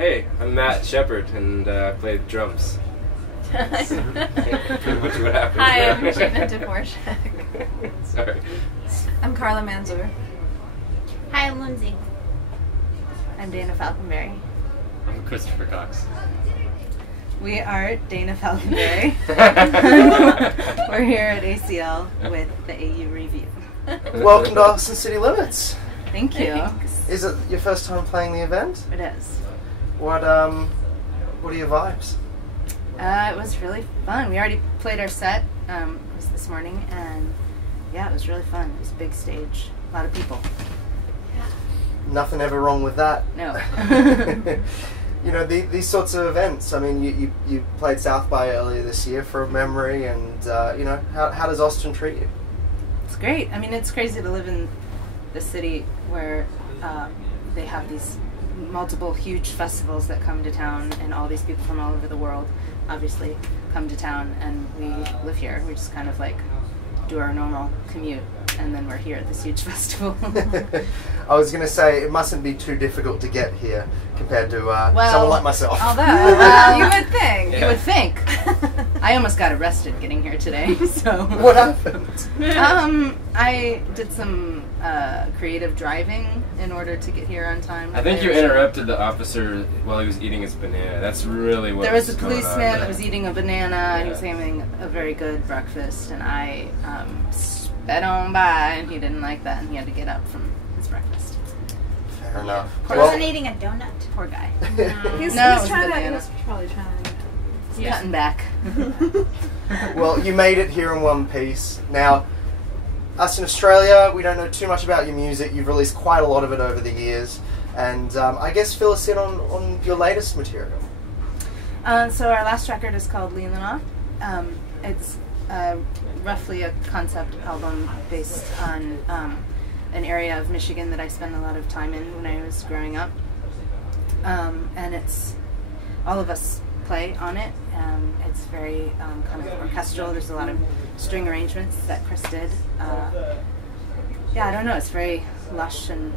Hey, I'm Matt Shepard, and I play drums. Pretty much what happened. Hi, I'm Regina Dvorak. Sorry. I'm Carla Manzur. Hi, I'm Lindsay. I'm Dana Falconberry. I'm Christopher Cox. We are Dana Falconberry. We're here at ACL with the AU Review. Welcome to Austin City Limits. Thank you. Thanks. Is it your first time playing the event? It is. What are your vibes? It was really fun. We already played our set it was this morning, and yeah, it was really fun. It was a big stage, a lot of people. Nothing ever wrong with that. No. You know, these sorts of events, I mean, you played South by earlier this year from memory, and you know, how does Austin treat you? It's great. I mean, it's crazy to live in the city where they have these multiple huge festivals that come to town, and all these people from all over the world obviously come to town, and we live here. We just kind of like do our normal commute, and then we're here at this huge festival. I was going to say, it mustn't be too difficult to get here compared to someone like myself. Although, you would think. Yeah. You would think. I almost got arrested getting here today. So What happened? I did some creative driving in order to get here on time. I think you interrupted the officer while he was eating his banana. That's really what There was a going on policeman there. that was eating a banana, and he was Yeah. having a very good breakfast, and I sped on by, and he didn't like that, and he had to get up from his breakfast. Fair enough. He wasn't eating a donut. Poor guy. No, it He's was trying to. banana. He was probably trying to. He's cutting back. Well, you made it here in one piece. Now, us in Australia, we don't know too much about your music. You've released quite a lot of it over the years. And I guess fill us in on your latest material. So our last record is called Lean Off. It's roughly a concept album based on an area of Michigan that I spent a lot of time in when I was growing up. And it's all of us play on it. It's very kind of orchestral. There's a lot of string arrangements that Chris did. Yeah, I don't know. It's very lush and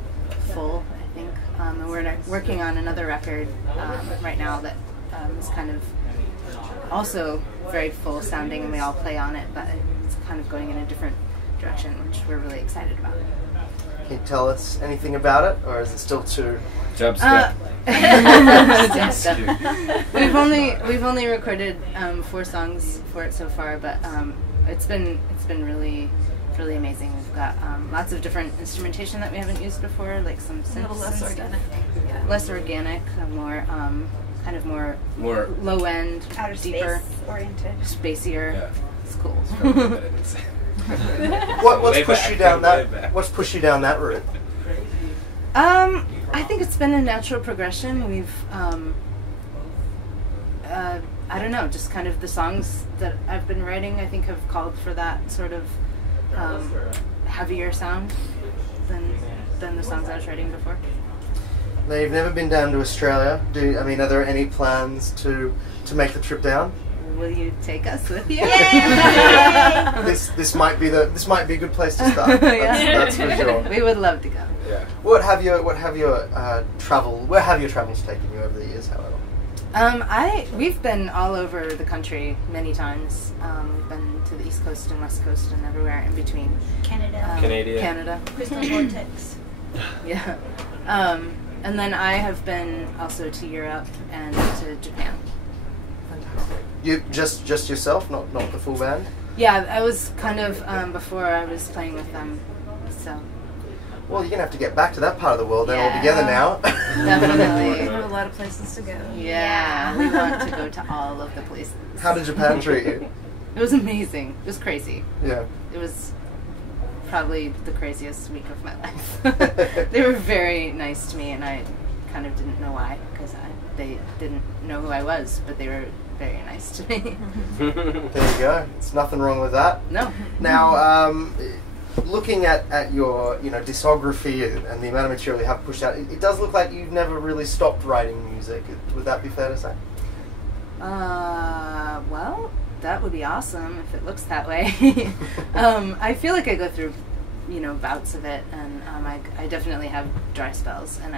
full, I think. And we're working on another record right now that is kind of also very full sounding, and we all play on it, but it's kind of going in a different direction, which we're really excited about. Can you tell us anything about it, or is it still too... Dubstep. We've only recorded 4 songs for it so far, but it's been really amazing. We've got lots of different instrumentation that we haven't used before, like some synths, A little less and organic. stuff. Less organic, more kind of more low end, Outer deeper, space oriented. spacier. Yeah. It's cool. Probably better than say. What's Way pushed back, you down way that? back. What's pushed you down that route? I think it's been a natural progression. We've, I don't know, just kind of the songs that I've been writing, I think, have called for that sort of heavier sound than the songs I was writing before. Now, you've never been down to Australia. Are there any plans to make the trip down? Will you take us with you? This might be a good place to start. That's for sure. We would love to go. Yeah. Where have your travels taken you over the years, however? We've been all over the country many times. We've been to the East Coast and West Coast and everywhere in between. Canada. Canada. Crystal Vortex. Yeah. And then I have been also to Europe and to Japan. You just yourself, not the full band? Yeah, I was kind of before I was playing with them, so Well, you're gonna have to get back to that part of the world then Yeah. altogether now. definitely. We have a lot of places to go. Yeah, we want to go to all of the places. How did Japan treat you? It was amazing. It was crazy. Yeah. It was probably the craziest week of my life. They were very nice to me, and I kind of didn't know why, because they didn't know who I was, but they were very nice to me. There you go. There's nothing wrong with that. No. Now, looking at your discography and the amount of material you have pushed out, it does look like you've never really stopped writing music. Would that be fair to say? Well, that would be awesome if it looks that way. I feel like I go through, bouts of it, and I definitely have dry spells, and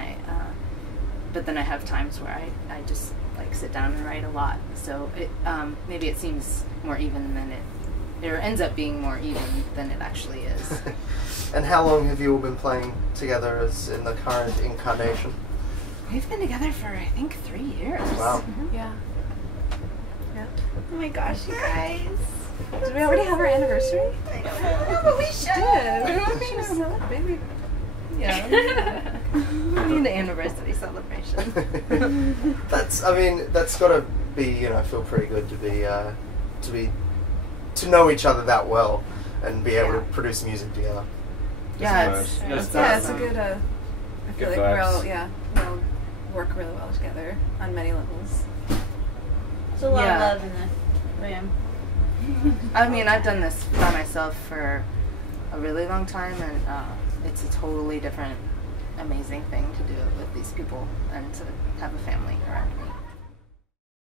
but then I have times where I just like sit down and write a lot. So it maybe it seems more even than it, or ends up being more even than it actually is. And how long have you all been playing together as in the current incarnation? We've been together for I think 3 years. Wow. Yeah. Yeah. Oh my gosh, you guys. Did we already have our anniversary? I don't know, but we should. We should celebrate. Maybe. Yeah. We need the anniversary celebration. That's got to be, feel pretty good to know each other that well and be able to produce music together. Yeah, It's it's Yeah, it's a awesome. good. I feel Good like vibes. we'll work really well together on many levels. There's a lot Yeah. of love in the room. I mean, I've done this by myself for a really long time, and it's a totally different, amazing thing to do it with these people and to have a family.